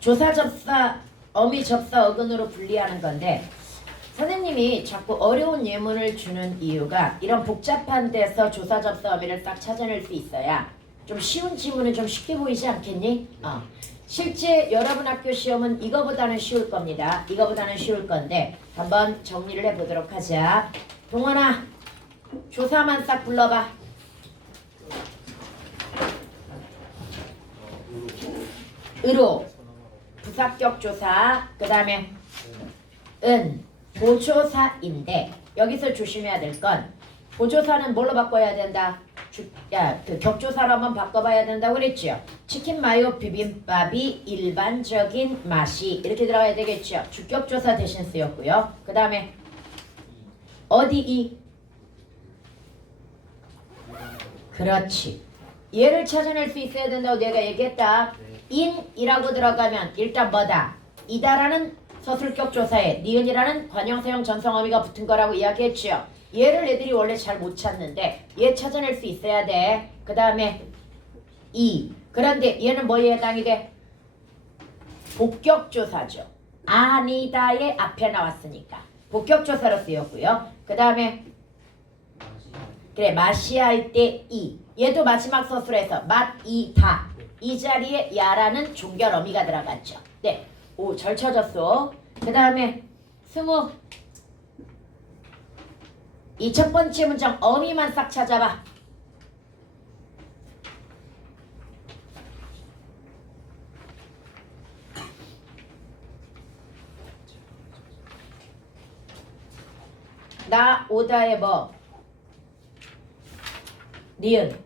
조사 접사 어미 접사 어근으로 분리하는 건데 선생님이 자꾸 어려운 예문을 주는 이유가 이런 복잡한 데서 조사 접사 어미를 딱 찾아낼 수 있어야 좀 쉬운 지문은 좀 쉽게 보이지 않겠니? 실제 여러분 학교 시험은 이거보다는 쉬울 겁니다. 이거보다는 쉬울 건데 한번 정리를 해보도록 하자. 동원아 조사만 싹 불러봐. 으로 부사격 조사, 그 다음에 은 보조사인데 여기서 조심해야 될 건 보조사는 뭘로 바꿔야 된다? 그 격조사로 한번 바꿔봐야 된다고 그랬죠. 치킨 마요 비빔밥이 일반적인 맛이 이렇게 들어가야 되겠죠. 주격조사 대신 쓰였고요. 그 다음에 어디 이? 그렇지. 얘를 찾아낼 수 있어야 된다고 내가 얘기했다. 인이라고 들어가면 일단 뭐다? 이다라는 서술격 조사에 니은이라는 관형사형 전성어미가 붙은 거라고 이야기했죠. 얘를 애들이 원래 잘 못 찾는데 얘 찾아낼 수 있어야 돼. 그 다음에 이. 그런데 얘는 뭐에 해당이 돼? 복격조사죠. 아니다의 앞에 나왔으니까 복격조사로 쓰였고요. 그 다음에 그래 맛이 할 때 이. 얘도 마지막 서술에서 맛이다. 이 자리에 야라는 종결 어미가 들어갔죠. 네. 오, 잘 찾았어. 그 다음에 승우. 이 첫 번째 문장 어미만 싹 찾아봐. 나 오다의 뭐? 니은.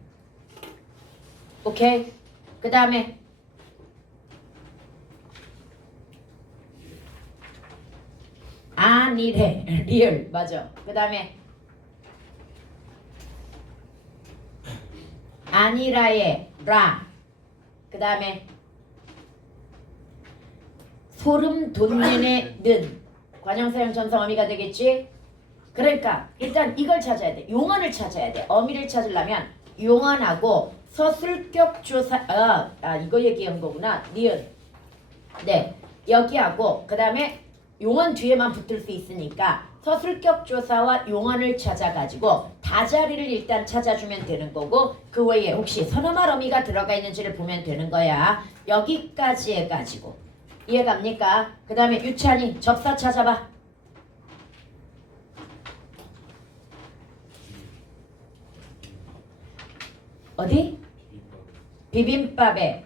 오케이? 그 다음에 아니래. 리얼. 맞아. 그 다음에 아니라의 라. 그 다음에 소름 돋는의 는. 관형사형 전성어미가 되겠지? 그러니까 일단 이걸 찾아야 돼. 용언을 찾아야 돼. 어미를 찾으려면 용언하고 서술격 조사 이거 얘기한 거구나. 니은. 네. 여기하고 그 다음에 용언 뒤에만 붙을 수 있으니까 서술격 조사와 용언을 찾아가지고 다자리를 일단 찾아주면 되는 거고 그 외에 혹시 선어말 어미가 들어가 있는지를 보면 되는 거야. 여기까지 해가지고 이해갑니까? 그 다음에 유찬이 접사 찾아봐. 어디? 비빔밥에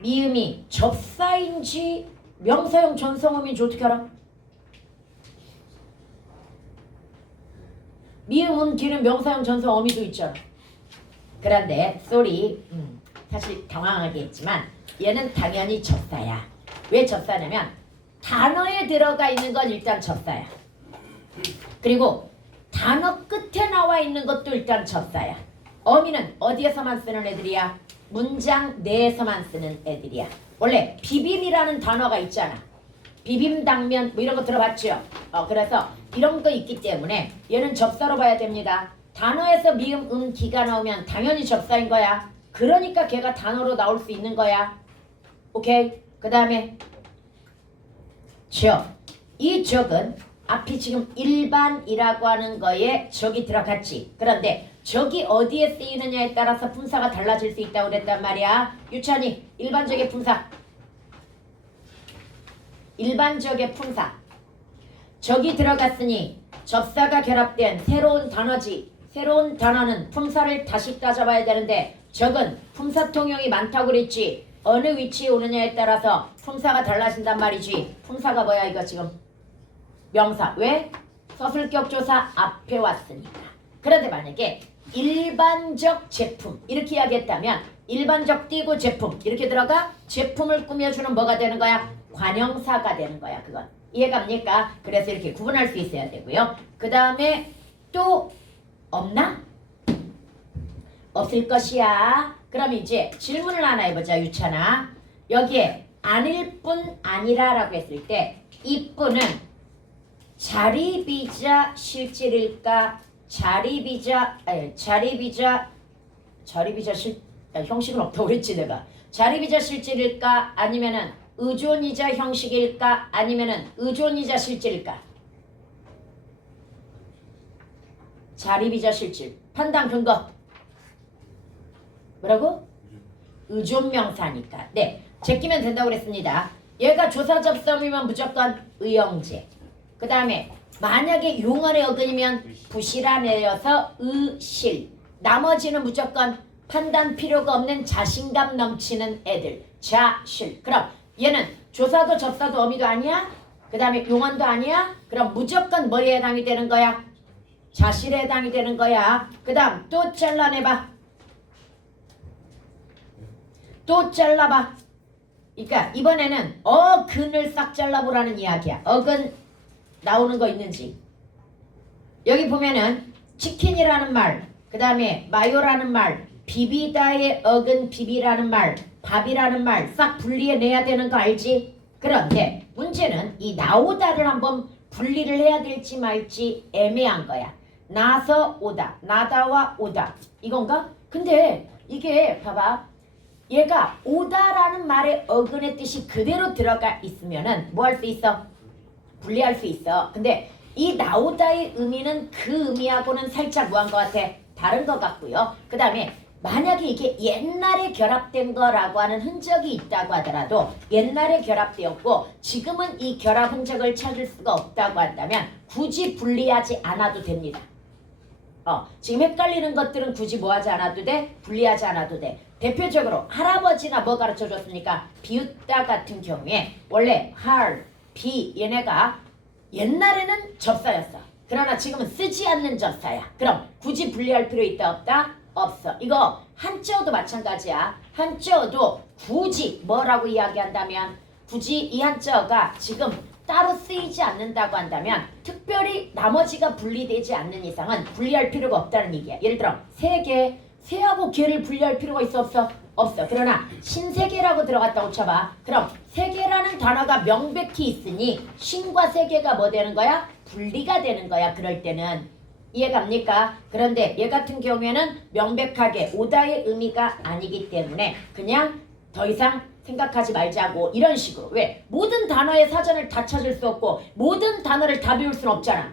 미음이 접사인지 명사형 전성어민지 어떻게 알아? 미음은 뒤는 명사형 전성어미도 있잖아. 그런데 쏘리 사실 당황하게 했지만 얘는 당연히 접사야. 왜 접사냐면 단어에 들어가 있는 건 일단 접사야. 그리고 단어 끝에 나와 있는 것도 일단 접사야. 어미는 어디에서만 쓰는 애들이야? 문장 내에서만 쓰는 애들이야. 원래 비빔이라는 단어가 있잖아. 비빔당면 뭐 이런 거 들어봤죠? 그래서 이런 거 있기 때문에 얘는 접사로 봐야 됩니다. 단어에서 미음, 기가 나오면 당연히 접사인 거야. 그러니까 걔가 단어로 나올 수 있는 거야. 오케이? 그 다음에 적. 이 적은 앞이 지금 일반이라고 하는 거에 적이 들어갔지. 그런데 적이 어디에 쓰이느냐에 따라서 품사가 달라질 수 있다고 그랬단 말이야. 유찬이 일반적의 품사. 일반적의 품사. 적이 들어갔으니 접사가 결합된 새로운 단어지. 새로운 단어는 품사를 다시 따져봐야 되는데 적은 품사 통용이 많다고 그랬지. 어느 위치에 오느냐에 따라서 품사가 달라진단 말이지. 품사가 뭐야 이거 지금? 명사. 왜? 서술격 조사 앞에 왔으니까. 그런데 만약에 일반적 제품 이렇게 이야기했다면 일반적 띄고 제품 이렇게 들어가 제품을 꾸며주는 뭐가 되는 거야? 관형사가 되는 거야. 그건 이해갑니까? 그래서 이렇게 구분할 수 있어야 되고요. 그 다음에 또 없나? 없을 것이야. 그럼 이제 질문을 하나 해보자. 유찬아. 여기에 아닐 뿐 아니라 라고 했을 때 이 뿐은 자리비자 실질일까? 자리비자 형식은 없다고 그랬지 내가. 자리비자 실질일까? 아니면은 의존이자 형식일까? 아니면은 의존이자 실질일까? 자리비자 실질. 판단 근거. 뭐라고? 의존명사니까. 네. 제끼면 된다고 그랬습니다. 얘가 조사 접점이면 무조건 의형제. 그 다음에 만약에 용언의 어근이면 부실한 애여서 의실. 나머지는 무조건 판단 필요가 없는 자신감 넘치는 애들. 자실. 그럼 얘는 조사도 접사도 어미도 아니야? 그 다음에 용언도 아니야? 그럼 무조건 뭐에 해당이 되는 거야? 자실에 해당이 되는 거야. 그 다음 또 잘라내봐. 또 잘라봐. 그러니까 이번에는 어근을 싹 잘라보라는 이야기야. 어근 나오는 거 있는지. 여기 보면은 치킨이라는 말, 그 다음에 마요라는 말, 비비다의 어근 비비라는 말, 밥이라는 말 싹 분리해내야 되는 거 알지? 그런데 문제는 이 나오다를 한번 분리를 해야 될지 말지 애매한 거야. 나서 오다, 나다와 오다 이건가? 근데 이게 봐봐. 얘가 오다라는 말의 어근의 뜻이 그대로 들어가 있으면은 뭐 할 수 있어? 분리할 수 있어. 근데 이 나오다의 의미는 그 의미하고는 살짝 뭐한 것 같아? 다른 것 같고요. 그 다음에 만약에 이게 옛날에 결합된 거라고 하는 흔적이 있다고 하더라도 옛날에 결합되었고 지금은 이 결합 흔적을 찾을 수가 없다고 한다면 굳이 분리하지 않아도 됩니다. 지금 헷갈리는 것들은 굳이 뭐 하지 않아도 돼? 분리하지 않아도 돼. 대표적으로 할아버지나 뭐 가르쳐 줬습니까? 비웃다 같은 경우에 원래 할, 비 얘네가 옛날에는 접사였어. 그러나 지금은 쓰지 않는 접사야. 그럼 굳이 분리할 필요 있다 없다? 없어. 이거 한자어도 마찬가지야. 한자어도 굳이 뭐라고 이야기한다면 굳이 이 한자어가 지금 따로 쓰이지 않는다고 한다면 특별히 나머지가 분리되지 않는 이상은 분리할 필요가 없다는 얘기야. 예를 들어 세계, 새하고 개를 분리할 필요가 있어 없어? 없어. 그러나 신세계라고 들어갔다고 쳐봐. 그럼 세계라는 단어가 명백히 있으니 신과 세계가 뭐 되는 거야? 분리가 되는 거야. 그럴 때는. 이해갑니까? 그런데 얘 같은 경우에는 명백하게 오다의 의미가 아니기 때문에 그냥 더 이상 생각하지 말자고 이런 식으로. 왜? 모든 단어의 사전을 다 찾을 수 없고 모든 단어를 다 배울 수는 없잖아.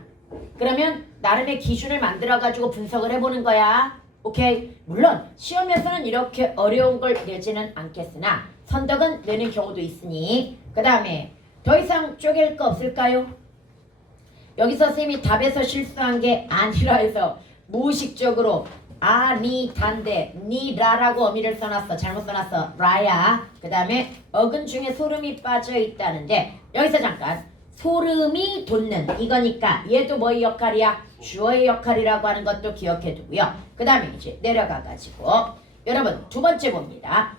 그러면 나름의 기준을 만들어가지고 분석을 해보는 거야. 오케이? 물론 시험에서는 이렇게 어려운 걸 내지는 않겠으나 선덕은 내는 경우도 있으니. 그 다음에 더 이상 쪼갤 거 없을까요? 여기서 쌤이 답에서 실수한 게 아니라 해서 무의식적으로 니 단데 니 라라고 어미를 써놨어. 잘못 써놨어. 라야. 그 다음에 어근 중에 소름이 빠져 있다는데 여기서 잠깐 소름이 돋는 이거니까 얘도 뭐의 역할이야? 주어의 역할이라고 하는 것도 기억해 두고요. 그 다음에 이제 내려가 가지고 여러분 두 번째 봅니다.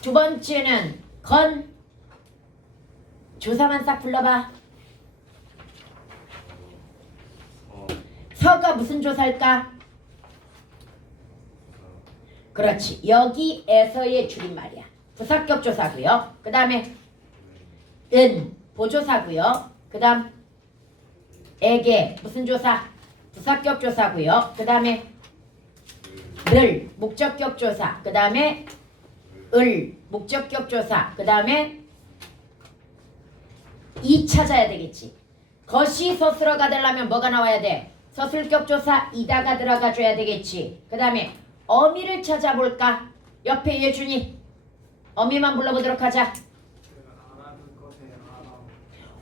두 번째는 건 조사만 싹 불러봐. 서가 무슨 조사일까? 그렇지. 여기에서의 줄임말이야. 부사격 조사고요. 그 다음에 은 보조사고요. 그 다음 에게 무슨 조사? 부사격 조사고요. 그 다음에 를 목적격 조사. 그 다음에 을 목적격 조사. 그 다음에 이 찾아야 되겠지. 것이 서술어가 되려면 뭐가 나와야 돼? 서술격 조사 이다가 들어가 줘야 되겠지. 그 다음에 어미를 찾아볼까? 옆에 예준이 어미만 불러보도록 하자.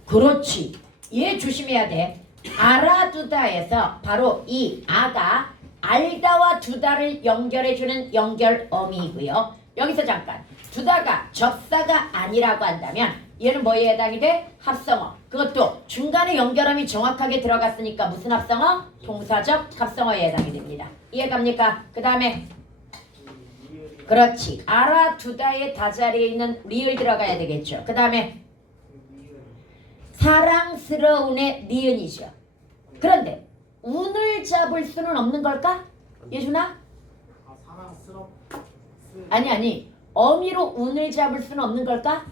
그렇지. 얘 조심해야 돼. 알아두다에서 바로 이 아가 알다와 두다를 연결해주는 연결 어미이고요. 여기서 잠깐 두다가 접사가 아니라고 한다면 얘는 뭐에 해당이 돼? 합성어. 그것도 중간에 연결음이 정확하게 들어갔으니까 무슨 합성어? 동사적 합성어에 해당이 됩니다. 이해갑니까? 그 다음에 그렇지. 알아두다의 다자리에 있는 리을 들어가야 되겠죠. 그 다음에 사랑스러운의 니은이죠. 그런데 운을 잡을 수는 없는 걸까? 예준아? 아니 어미로 운을 잡을 수는 없는 걸까?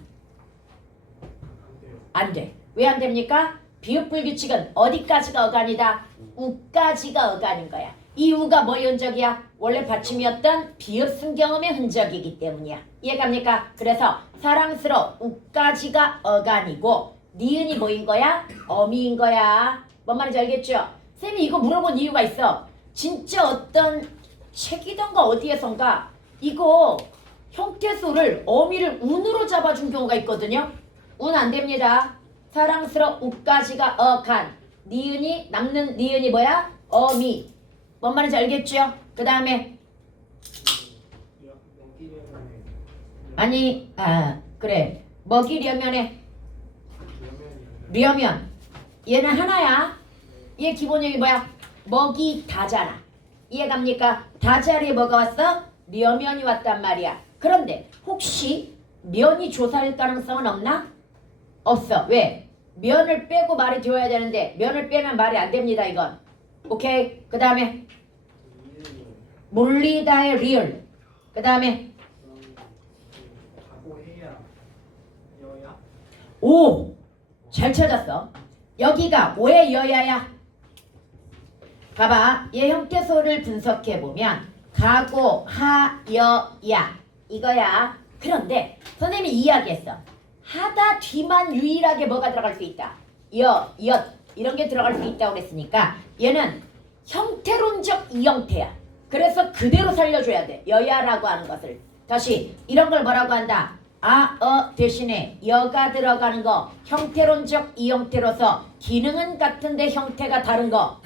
안 돼. 왜 안 됩니까? 비읍 불규칙은 어디까지가 어간이다? 우까지가 어간인 거야. 이 우가 뭐의 흔적이야? 원래 받침이었던 비읍 순경음의 흔적이기 때문이야. 이해갑니까? 그래서 사랑스러워 우까지가 어간이고 니은이 뭐인 거야? 어미인 거야. 뭔 말인지 알겠죠? 쌤이 이거 물어본 이유가 있어. 진짜 어떤 책이던가 어디에선가 이거 형태소를 어미를 운으로 잡아준 경우가 있거든요. 운 안 됩니다. 사랑스러워 우까지가 어간. 니은이 남는 니은이 뭐야? 어미. 뭔 말인지 알겠죠? 그 다음에 아니 그래 먹이려면에 려면 얘는 하나야. 얘 기본형이 뭐야? 먹이다잖아. 이해갑니까? 다자리에 뭐가 왔어? 려면이 왔단 말이야. 그런데 혹시 면이 조사일 가능성은 없나? 없어. 왜? 면을 빼고 말이 되어야 되는데 면을 빼면 말이 안 됩니다. 이건. 오케이? 그 다음에 몰리다의 리얼. 그 다음에 오! 잘 찾았어. 여기가 오의 여야야. 봐봐. 얘 형태소를 분석해보면 가고 하여야 이거야. 그런데 선생님이 이야기했어. 하다 뒤만 유일하게 뭐가 들어갈 수 있다. 여, 엿 이런 게 들어갈 수 있다고 그랬으니까 얘는 형태론적 이형태야. 그래서 그대로 살려줘야 돼. 여야라고 하는 것을. 다시 이런 걸 뭐라고 한다. 대신에 여가 들어가는 거 형태론적 이형태로서 기능은 같은데 형태가 다른 거.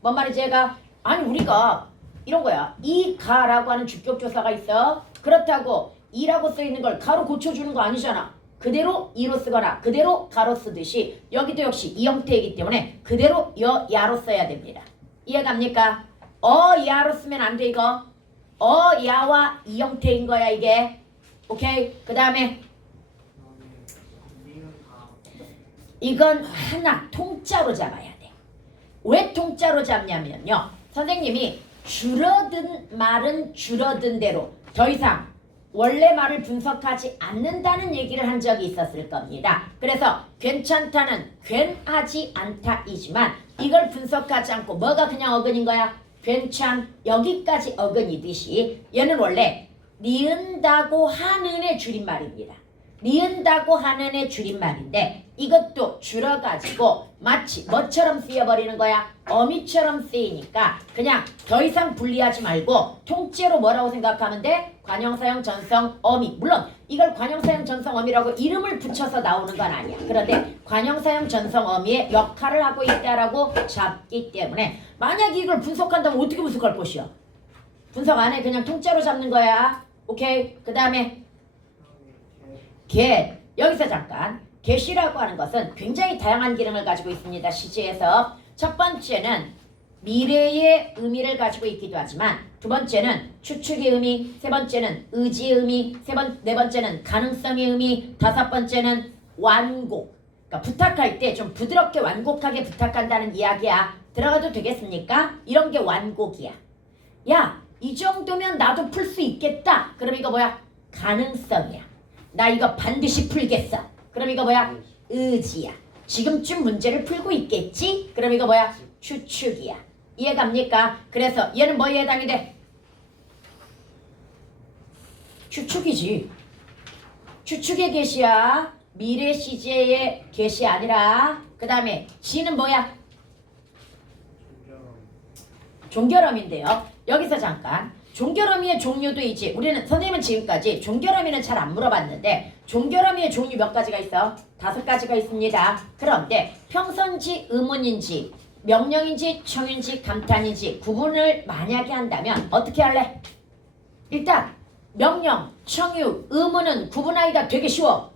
뭔 말이지 얘가? 아니 우리가 이런 거야. 이 가라고 하는 주격조사가 있어. 그렇다고 이라고 써있는 걸 가로 고쳐주는 거 아니잖아. 그대로 이로 쓰거나 그대로 가로 쓰듯이 여기도 역시 이 형태이기 때문에 그대로 야로 써야 됩니다. 이해갑니까? 야로 쓰면 안 돼 이거. 야와 이 형태인 거야 이게. 오케이? 그 다음에 이건 하나 통짜로 잡아야 돼. 왜 통짜로 잡냐면요. 선생님이 줄어든 말은 줄어든 대로 더 이상 원래 말을 분석하지 않는다는 얘기를 한 적이 있었을 겁니다. 그래서 괜찮다는 괜하지 않다이지만 이걸 분석하지 않고 뭐가 그냥 어근인 거야? 괜찮 여기까지 어근이듯이 얘는 원래 니은다고 하는의 줄임말입니다. 니은다고 하는의 줄임말인데 이것도 줄어가지고 마치 뭐처럼 쓰여버리는 거야? 어미처럼 쓰이니까 그냥 더 이상 분리하지 말고 통째로 뭐라고 생각하면 돼? 관형사형 전성 어미. 물론 이걸 관형사형 전성 어미라고 이름을 붙여서 나오는 건 아니야. 그런데 관형사형 전성 어미의 역할을 하고 있다라고 잡기 때문에 만약에 이걸 분석한다면 어떻게 분석할 것이야? 분석 안 해. 그냥 통째로 잡는 거야. 오케이? 그 다음에 겟. 여기서 잠깐. 겟이라고 하는 것은 굉장히 다양한 기능을 가지고 있습니다. 시제에서. 첫 번째는 미래의 의미를 가지고 있기도 하지만 두 번째는 추측의 의미, 세 번째는 의지의 의미, 네 번째는 가능성의 의미, 다섯 번째는 완곡. 그러니까 부탁할 때 좀 부드럽게 완곡하게 부탁한다는 이야기야. 들어가도 되겠습니까? 이런 게 완곡이야. 야, 이 정도면 나도 풀 수 있겠다. 그럼 이거 뭐야? 가능성이야. 나 이거 반드시 풀겠어. 그럼 이거 뭐야? 의지야. 지금쯤 문제를 풀고 있겠지? 그럼 이거 뭐야? 추측이야. 이해갑니까? 그래서 얘는 뭐에 해당이 돼? 추측이지. 추측의 계시야. 미래 시제의 계시 아니라. 그 다음에 지는 뭐야? 종결어미인데요. 여기서 잠깐. 종결어미의 종류도 있지. 우리는 선생님은 지금까지 종결어미는 잘 안 물어봤는데 종결어미의 종류 몇 가지가 있어? 5가지가 있습니다. 그런데 평선지, 의문인지, 명령인지, 청인지, 감탄인지 구분을 만약에 한다면 어떻게 할래? 일단 명령, 청유, 의문은 구분하기가 되게 쉬워.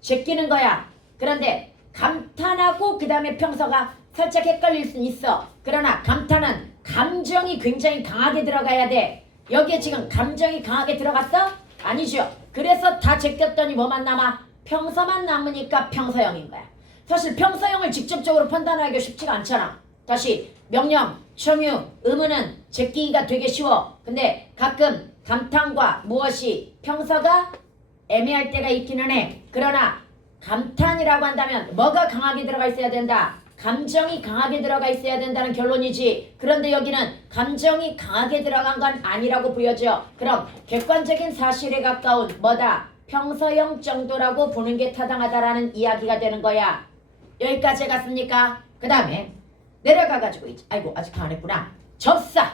제끼는 거야. 그런데 감탄하고 그 다음에 평서가 살짝 헷갈릴 수 있어. 그러나 감탄은 감정이 굉장히 강하게 들어가야 돼. 여기에 지금 감정이 강하게 들어갔어? 아니죠. 그래서 다 제꼈더니 뭐만 남아? 평서만 남으니까 평서형인 거야. 사실 평서형을 직접적으로 판단하기가 쉽지가 않잖아. 다시 명령, 청유, 의문은 제끼기가 되게 쉬워. 근데 가끔 감탄과 무엇이 평서가 애매할 때가 있기는 해. 그러나 감탄이라고 한다면 뭐가 강하게 들어가 있어야 된다? 감정이 강하게 들어가 있어야 된다는 결론이지. 그런데 여기는 감정이 강하게 들어간 건 아니라고 보여져. 그럼 객관적인 사실에 가까운 뭐다? 평서형 정도라고 보는 게 타당하다라는 이야기가 되는 거야. 여기까지 갔습니까? 그 다음에 내려가가지고 아이고 아직 안 했구나. 접사.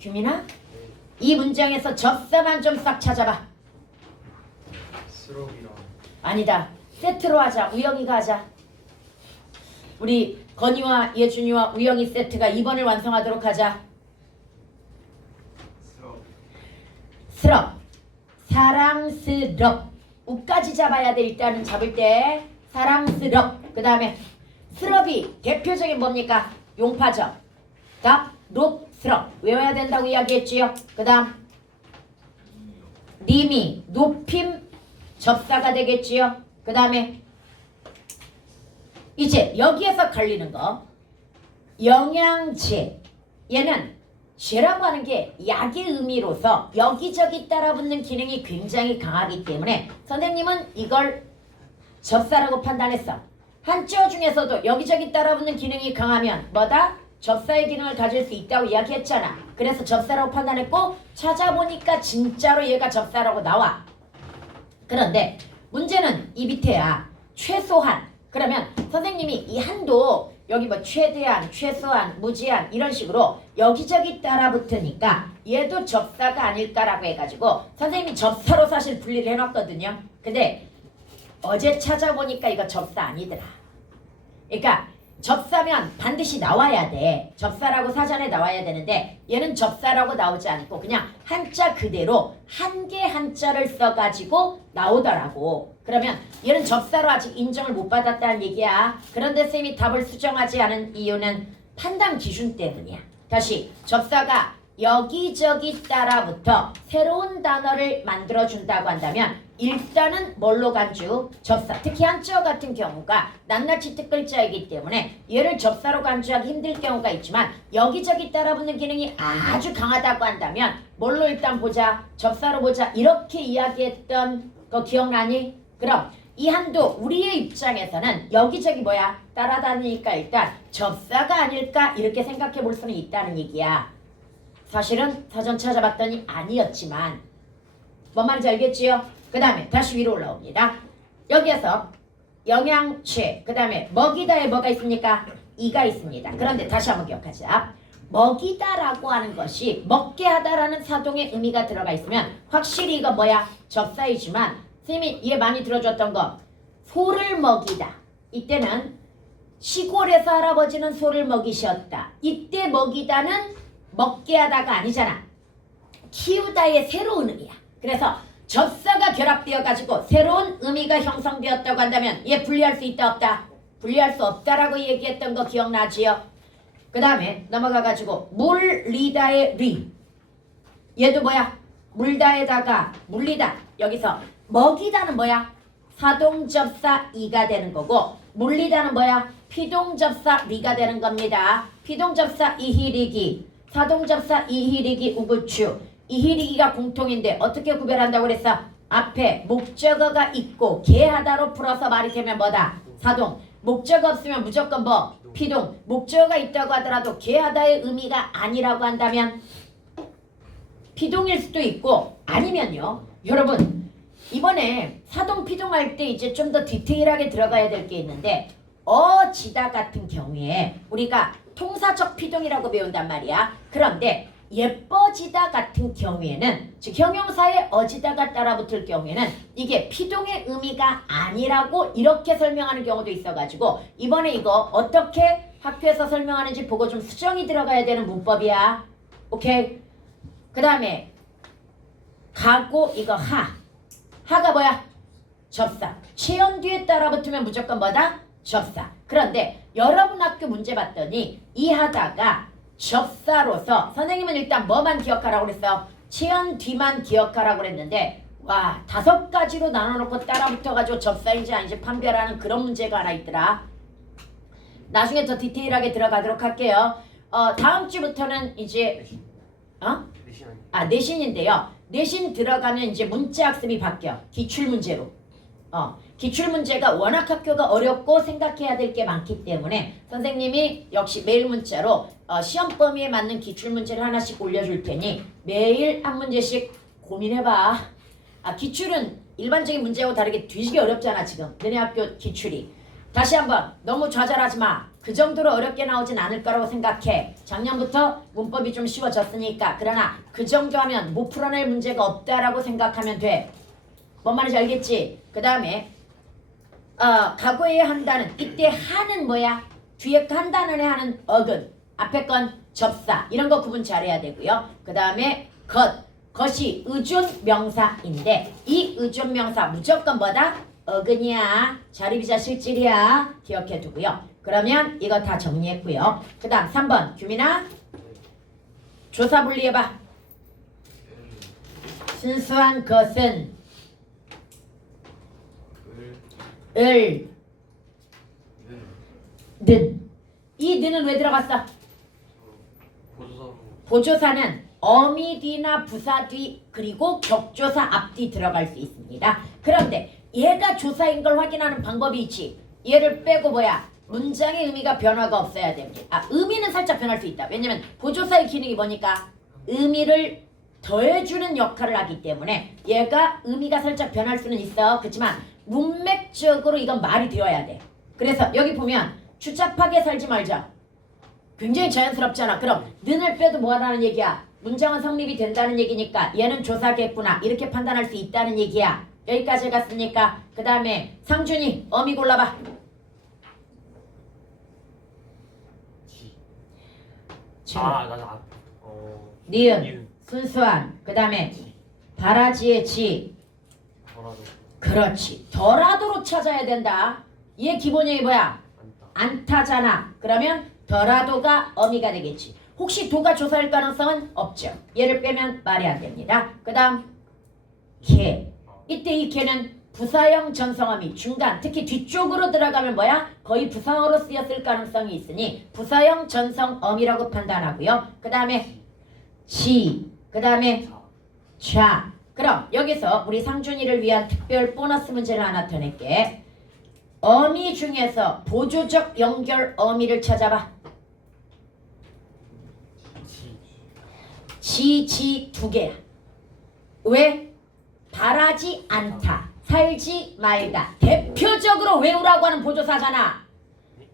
규민아? 이 문장에서 접사만 좀 싹 찾아봐. 스럽이랑 아니다. 세트로 하자. 우영이가 하자. 우리 건이와 예준이와 우영이 세트가 2번을 완성하도록 하자. 스럽. 사랑스럽. 우까지 잡아야 돼. 일단은 잡을 때 사랑스럽. 그 다음에 스럽이 대표적인 뭡니까? 용파죠. 답 높스럽. 외워야 된다고 이야기했지요. 그 다음 님이 높임 접사가 되겠지요. 그 다음에 이제 여기에서 갈리는 거 영양제. 얘는 제라고 하는 게 약의 의미로서 여기저기 따라붙는 기능이 굉장히 강하기 때문에 선생님은 이걸 접사라고 판단했어. 한자 중에서도 여기저기 따라붙는 기능이 강하면 뭐다? 접사의 기능을 가질 수 있다고 이야기했잖아. 그래서 접사라고 판단했고 찾아보니까 진짜로 얘가 접사라고 나와. 그런데 문제는 이 밑에야. 최소한. 그러면 선생님이 이 한도 여기 뭐 최대한, 최소한, 무제한 이런 식으로 여기저기 따라붙으니까 얘도 접사가 아닐까라고 해가지고 선생님이 접사로 사실 분리를 해놨거든요. 근데 어제 찾아보니까 이거 접사 아니더라. 그러니까 접사면 반드시 나와야 돼. 접사라고 사전에 나와야 되는데 얘는 접사라고 나오지 않고 그냥 한자 그대로 한 개 한자를 써가지고 나오더라고. 그러면 얘는 접사로 아직 인정을 못 받았다는 얘기야. 그런데 쌤이 답을 수정하지 않은 이유는 판단 기준 때문이야. 다시 접사가 여기저기 따라붙어 새로운 단어를 만들어준다고 한다면 일단은 뭘로 간주? 접사. 특히 한자어 같은 경우가 낱낱이 뜻글자이기 때문에 얘를 접사로 간주하기 힘들 경우가 있지만 여기저기 따라붙는 기능이 아주 강하다고 한다면 뭘로 일단 보자? 접사로 보자. 이렇게 이야기했던 거 기억나니? 그럼 이 한도 우리의 입장에서는 여기저기 뭐야? 따라다니니까 일단 접사가 아닐까? 이렇게 생각해 볼 수는 있다는 얘기야. 사실은 사전 찾아봤더니 아니었지만 뭔 말인지 알겠지요? 그 다음에 다시 위로 올라옵니다. 여기에서 영양체, 그 다음에 먹이다에 뭐가 있습니까? 이가 있습니다. 그런데 다시 한번 기억하자. 먹이다라고 하는 것이 먹게 하다라는 사동의 의미가 들어가 있으면 확실히 이거 뭐야? 접사이지만 선생님이 이해 많이 들어줬던 거 소를 먹이다. 이때는 시골에서 할아버지는 소를 먹이셨다. 이때 먹이다는 먹게 하다가 아니잖아. 키우다의 새로운 의미야. 그래서 접사가 결합되어 가지고 새로운 의미가 형성되었다고 한다면 얘 분리할 수 있다 없다? 분리할 수 없다라고 얘기했던 거 기억나지요? 그 다음에 넘어가 가지고 물리다의 리. 얘도 뭐야? 물다에다가 물리다. 여기서 먹이다는 뭐야? 사동접사 이가 되는 거고 물리다는 뭐야? 피동접사 리가 되는 겁니다. 피동접사 이희리기, 사동접사 이희리기 우구추. 이희리기가 공통인데 어떻게 구별한다고 그랬어? 앞에 목적어가 있고 개하다로 풀어서 말이 되면 뭐다? 사동. 목적어 없으면 무조건 뭐? 피동. 목적어가 있다고 하더라도 개하다의 의미가 아니라고 한다면 피동일 수도 있고 아니면요. 여러분 이번에 사동 피동 할 때 이제 좀 더 디테일하게 들어가야 될 게 있는데 어지다 같은 경우에 우리가 통사적 피동이라고 배운단 말이야. 그런데 예뻐지다 같은 경우에는 즉 형용사에 어지다가 따라붙을 경우에는 이게 피동의 의미가 아니라고 이렇게 설명하는 경우도 있어가지고 이번에 이거 어떻게 학교에서 설명하는지 보고 좀 수정이 들어가야 되는 문법이야. 오케이. 그 다음에 가고 이거 하가 뭐야? 접사. 체연 뒤에 따라붙으면 무조건 뭐다? 접사. 그런데 여러분 학교 문제 봤더니 이 하다가 접사로서 선생님은 일단 뭐만 기억하라고 그랬어? 체연 뒤만 기억하라고 그랬는데 와 5가지로 나눠놓고 따라붙어가지고 접사인지 아닌지 판별하는 그런 문제가 하나 있더라. 나중에 더 디테일하게 들어가도록 할게요. 다음 주부터는 이제 내신인데요. 내신 들어가면 이제 문자 학습이 바뀌어. 기출문제로. 기출문제가 워낙 학교가 어렵고 생각해야 될 게 많기 때문에 선생님이 역시 매일 문자로 시험 범위에 맞는 기출문제를 하나씩 올려줄 테니 매일 한 문제씩 고민해봐. 기출은 일반적인 문제하고 다르게 뒤지기 어렵잖아 지금. 너네 학교 기출이. 다시 한번 너무 좌절하지 마. 그 정도로 어렵게 나오진 않을 거라고 생각해. 작년부터 문법이 좀 쉬워졌으니까. 그러나 그 정도 하면 못 풀어낼 문제가 없다라고 생각하면 돼. 뭔 말인지 알겠지? 그 다음에 과거에 한다는 이때 하는 뭐야? 뒤에 한다는 애 하는 어근. 앞에 건 접사. 이런 거 구분 잘해야 되고요. 그 다음에 것이 의존 명사인데 이 의존 명사 무조건 뭐다? 어근이야. 자리비자 실질이야. 기억해 두고요. 그러면 이거 다 정리했고요. 그 다음 3번 규민아 조사 분리해봐. 순수한 것은 을 는. 이 는은 왜 들어갔어? 보조사는 어미 뒤나 부사 뒤 그리고 격조사 앞뒤 들어갈 수 있습니다. 그런데 얘가 조사인 걸 확인하는 방법이 있지. 얘를 빼고 뭐야? 문장의 의미가 변화가 없어야 됩니다. 의미는 살짝 변할 수 있다. 왜냐면 보조사의 기능이 뭐니까? 의미를 더해주는 역할을 하기 때문에 얘가 의미가 살짝 변할 수는 있어. 그렇지만 문맥적으로 이건 말이 되어야 돼. 그래서 여기 보면 추잡하게 살지 말자. 굉장히 자연스럽잖아. 그럼 는을 빼도 뭐하라는 얘기야? 문장은 성립이 된다는 얘기니까 얘는 조사겠구나. 이렇게 판단할 수 있다는 얘기야. 여기까지 갔으니까 그 다음에 상준이 어미 골라봐. 니은 순수한. 그 다음에 바라지의 지. 그렇지. 더라도로 찾아야 된다. 얘 기본형이 뭐야? 안타잖아. 그러면 더라도가 어미가 되겠지. 혹시 도가 조사일 가능성은 없죠. 얘를 빼면 말이 안 됩니다. 그 다음 개. 이때 이 개는 부사형 전성어미 중간 특히 뒤쪽으로 들어가면 뭐야? 거의 부사어로 쓰였을 가능성이 있으니 부사형 전성어미라고 판단하고요. 그 다음에 지. 그 다음에 자. 그럼 여기서 우리 상준이를 위한 특별 보너스 문제를 하나 더 낼게. 어미 중에서 보조적 연결 어미를 찾아봐. 지 두 개야. 왜? 바라지 않다. 살지 말다. 대표적으로 외우라고 하는 보조사잖아.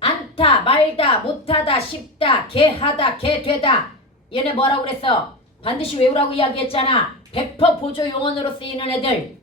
않다, 말다, 못하다, 쉽다, 개하다, 개되다. 얘네 뭐라고 그랬어? 반드시 외우라고 이야기했잖아. 100% 보조 용언으로 쓰이는 애들.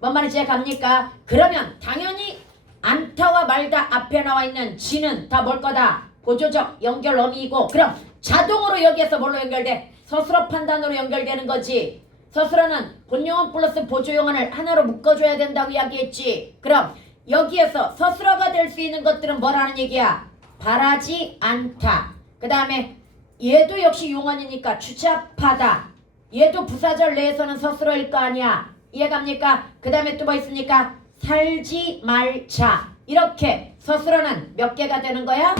뭔 말인지 갑니까? 그러면 당연히 않다와 말다 앞에 나와 있는 지는 다 뭘 거다? 보조적 연결 어미이고 그럼 자동으로 여기에서 뭘로 연결돼? 서술어 판단으로 연결되는 거지. 서술어는 본용언 플러스 보조용언을 하나로 묶어줘야 된다고 이야기했지. 그럼 여기에서 서술어가 될 수 있는 것들은 뭐라는 얘기야? 바라지 않다. 그 다음에 얘도 역시 용언이니까 추잡하다. 얘도 부사절 내에서는 서술어일 거 아니야. 이해갑니까? 그 다음에 또 뭐 있습니까? 살지 말자. 이렇게 서술어는 몇 개가 되는 거야?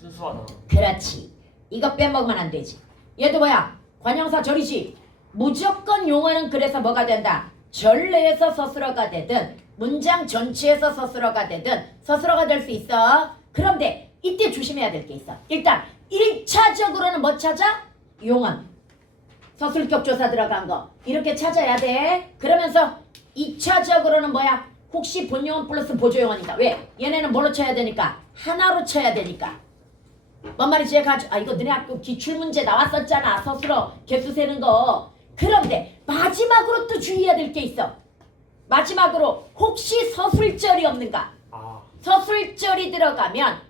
순수하다. 그렇지. 이거 빼먹으면 안 되지. 얘도 뭐야? 관형사 절이지. 무조건 용어는 그래서 뭐가 된다? 절 내에서 서술어가 되든 문장 전체에서 서술어가 되든 서술어가 될 수 있어. 그런데 이때 조심해야 될 게 있어. 일단 1차적으로는 뭐 찾아? 용언. 서술격 조사 들어간 거. 이렇게 찾아야 돼. 그러면서 2차적으로는 뭐야? 혹시 본용언 플러스 보조용언이다. 왜? 얘네는 뭘로 쳐야 되니까? 하나로 쳐야 되니까. 뭔 말인지 이거 너네 학교 기출문제 나왔었잖아. 서술어 개수 세는 거. 그런데 마지막으로 또 주의해야 될 게 있어. 마지막으로 혹시 서술절이 없는가? 서술절이 들어가면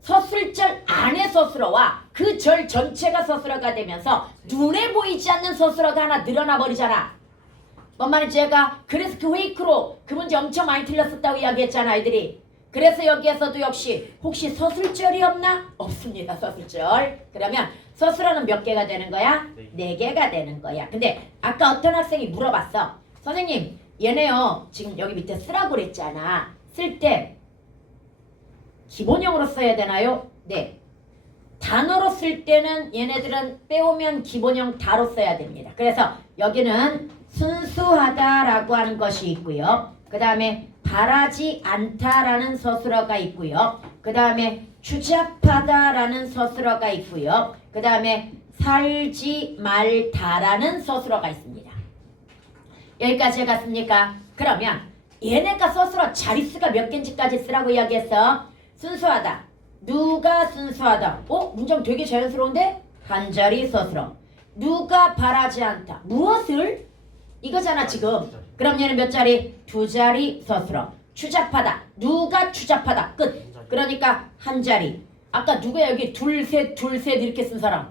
서술절 안에 서술어와 그 절 전체가 서술어가 되면서 눈에 보이지 않는 서술어가 하나 늘어나 버리잖아. 뭔 말인지 그래서 그 웨이크로 그 문제 엄청 많이 틀렸었다고 이야기했잖아 아이들이. 그래서 여기에서도 역시 혹시 서술절이 없나? 없습니다. 서술절. 그러면 서술어는 몇 개가 되는 거야? 4개가 되는 거야. 근데 아까 어떤 학생이 물어봤어. 선생님 얘네요 지금 여기 밑에 쓰라고 그랬잖아. 쓸 때 기본형으로 써야 되나요? 네. 단어로 쓸 때는 얘네들은 빼오면 기본형 다로 써야 됩니다. 그래서 여기는 순수하다라고 하는 것이 있고요. 그 다음에 바라지 않다라는 서술어가 있고요. 그 다음에 추잡하다라는 서술어가 있고요. 그 다음에 살지 말다라는 서술어가 있습니다. 여기까지 해갔습니까? 그러면 얘네가 서술어 자릿수가 몇 개인지까지 쓰라고 이야기했어. 순수하다. 누가 순수하다? 문장 되게 자연스러운데? 한 자리 서술어. 누가 바라지 않다. 무엇을? 이거잖아 지금. 그럼 얘는 몇 자리? 두 자리 서술어. 추잡하다. 누가 추잡하다. 끝. 그러니까 한 자리. 아까 누가 여기 둘, 셋 이렇게 쓴 사람?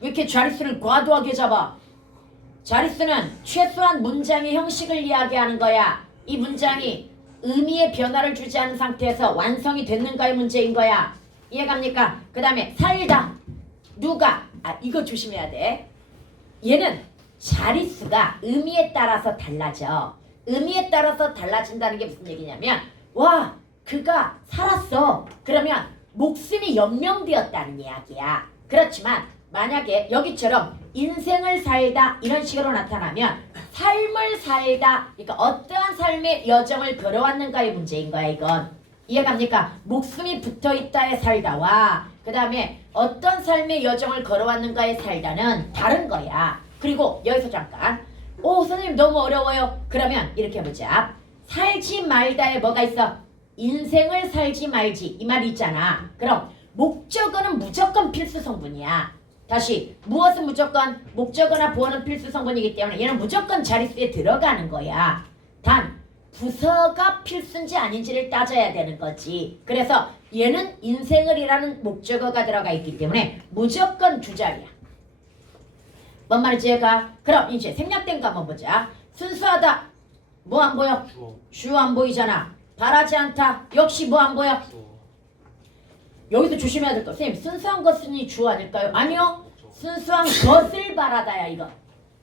왜 이렇게 자릿수를 과도하게 잡아? 자릿수는 최소한 문장의 형식을 이야기하는 거야. 이 문장이 의미의 변화를 주지 않은 상태에서 완성이 됐는가의 문제인 거야. 이해갑니까? 그 다음에 살다. 누가? 이거 조심해야 돼. 얘는 자릿수가 의미에 따라서 달라져. 의미에 따라서 달라진다는 게 무슨 얘기냐면 와 그가 살았어. 그러면 목숨이 연명되었다는 이야기야. 그렇지만 만약에 여기처럼 인생을 살다 이런 식으로 나타나면 삶을 살다 그러니까 어떠한 삶의 여정을 걸어왔는가의 문제인 거야 이건. 이해갑니까? 목숨이 붙어있다에 살다와 그 다음에 어떤 삶의 여정을 걸어왔는가에 살다는 다른 거야. 그리고 여기서 잠깐 선생님 너무 어려워요. 그러면 이렇게 해보자. 살지 말다에 뭐가 있어? 인생을 살지 말지 이 말이 있잖아. 그럼 목적어는 무조건 필수 성분이야. 다시 무엇은 무조건 목적어나 보어는 필수 성분이기 때문에 얘는 무조건 자릿수에 들어가는 거야. 단 부서가 필수인지 아닌지를 따져야 되는 거지. 그래서 얘는 인생을이라는 목적어가 들어가 있기 때문에 무조건 두 자리야. 뭔 말인지 얘가? 그럼 이제 생략된 거 한번 보자. 순수하다. 뭐 안 보여? 주어 안 보이잖아. 바라지 않다. 역시 뭐 안 보여? 여기서 조심해야 될 거. 선생님 순수한 것은 주어 아닐까요? 아니요. 순수한 것을 바라다야 이거.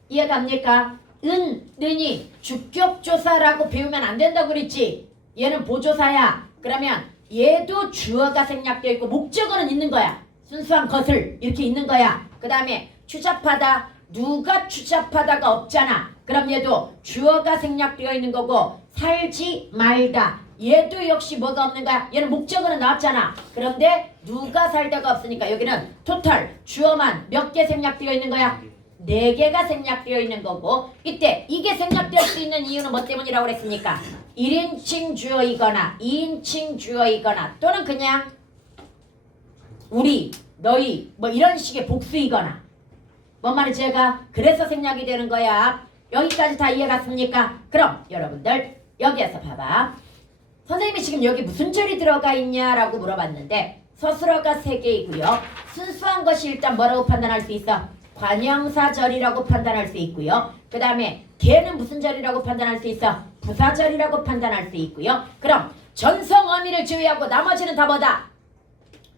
이해갑니까? 는이 주격조사라고 배우면 안 된다고 그랬지. 얘는 보조사야. 그러면 얘도 주어가 생략되어 있고 목적어는 있는 거야. 순수한 것을 이렇게 있는 거야. 그 다음에 추잡하다. 누가 추잡하다가 없잖아. 그럼 얘도 주어가 생략되어 있는 거고 살지 말다. 얘도 역시 뭐가 없는 거야? 얘는 목적어는 나왔잖아. 그런데 누가 살다가 없으니까 여기는 토탈 주어만 몇 개 생략되어 있는 거야? 4개가 생략되어 있는 거고 이때 이게 생략될 수 있는 이유는 뭐 때문이라고 그랬습니까? 1인칭 주어이거나 2인칭 주어이거나 또는 그냥 우리, 너희 뭐 이런 식의 복수이거나 뭔 말인지 제가 그래서 생략이 되는 거야. 여기까지 다 이해갔습니까? 그럼 여러분들 여기에서 봐봐. 선생님이 지금 여기 무슨 절이 들어가 있냐라고 물어봤는데 서술어가 3개이고요. 순수한 것이 일단 뭐라고 판단할 수 있어? 관형사절이라고 판단할 수 있고요. 그 다음에 걔는 무슨 절이라고 판단할 수 있어? 부사절이라고 판단할 수 있고요. 그럼 전성어미를 제외하고 나머지는 다 뭐다?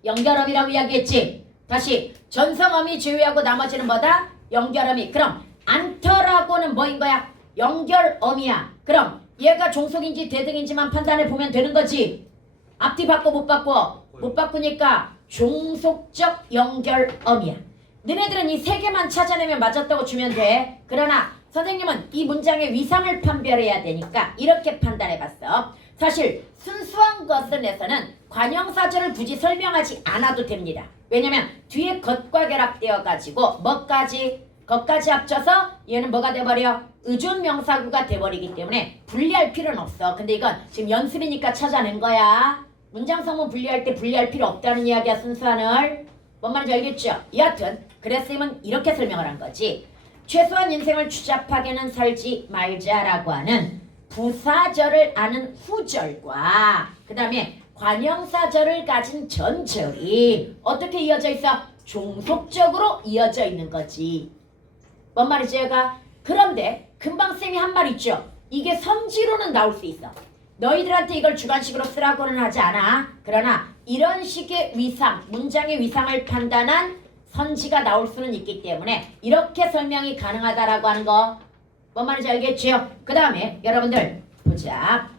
연결어미라고 이야기했지. 다시 전성어미 제외하고 나머지는 뭐다? 연결어미. 그럼 않더라고는 뭐인 거야? 연결어미야. 그럼 얘가 종속인지 대등인지만 판단해 보면 되는 거지. 앞뒤 바꿔 못 바꿔? 못 바꾸니까 종속적 연결어미야. 너네들은 이 3개만 찾아내면 맞았다고 주면 돼. 그러나 선생님은 이 문장의 위상을 판별해야 되니까 이렇게 판단해봤어. 사실 순수한 것은에서는 관형사절을 굳이 설명하지 않아도 됩니다. 왜냐면 뒤에 것과 결합되어 가지고 것까지 합쳐서 얘는 뭐가 돼버려? 의존명사구가 돼버리기 때문에 분리할 필요는 없어. 근데 이건 지금 연습이니까 찾아낸 거야. 문장성문 분리할 때 분리할 필요 없다는 이야기야. 순수한을. 뭔 말인지 알겠죠? 여하튼 그래서 쌤은 이렇게 설명을 한 거지. 최소한 인생을 추잡하게는 살지 말자라고 하는 부사절을 아는 후절과 그 다음에 관형사절을 가진 전절이 어떻게 이어져 있어? 종속적으로 이어져 있는 거지. 뭔 말이지 얘가? 그런데 금방 쌤이 한 말 있죠. 이게 선지로는 나올 수 있어. 너희들한테 이걸 주관식으로 쓰라고는 하지 않아. 그러나 이런 식의 위상, 문장의 위상을 판단한 선지가 나올 수는 있기 때문에 이렇게 설명이 가능하다라고 하는 거 뭔 말인지 알겠지요? 그 다음에 여러분들 보자.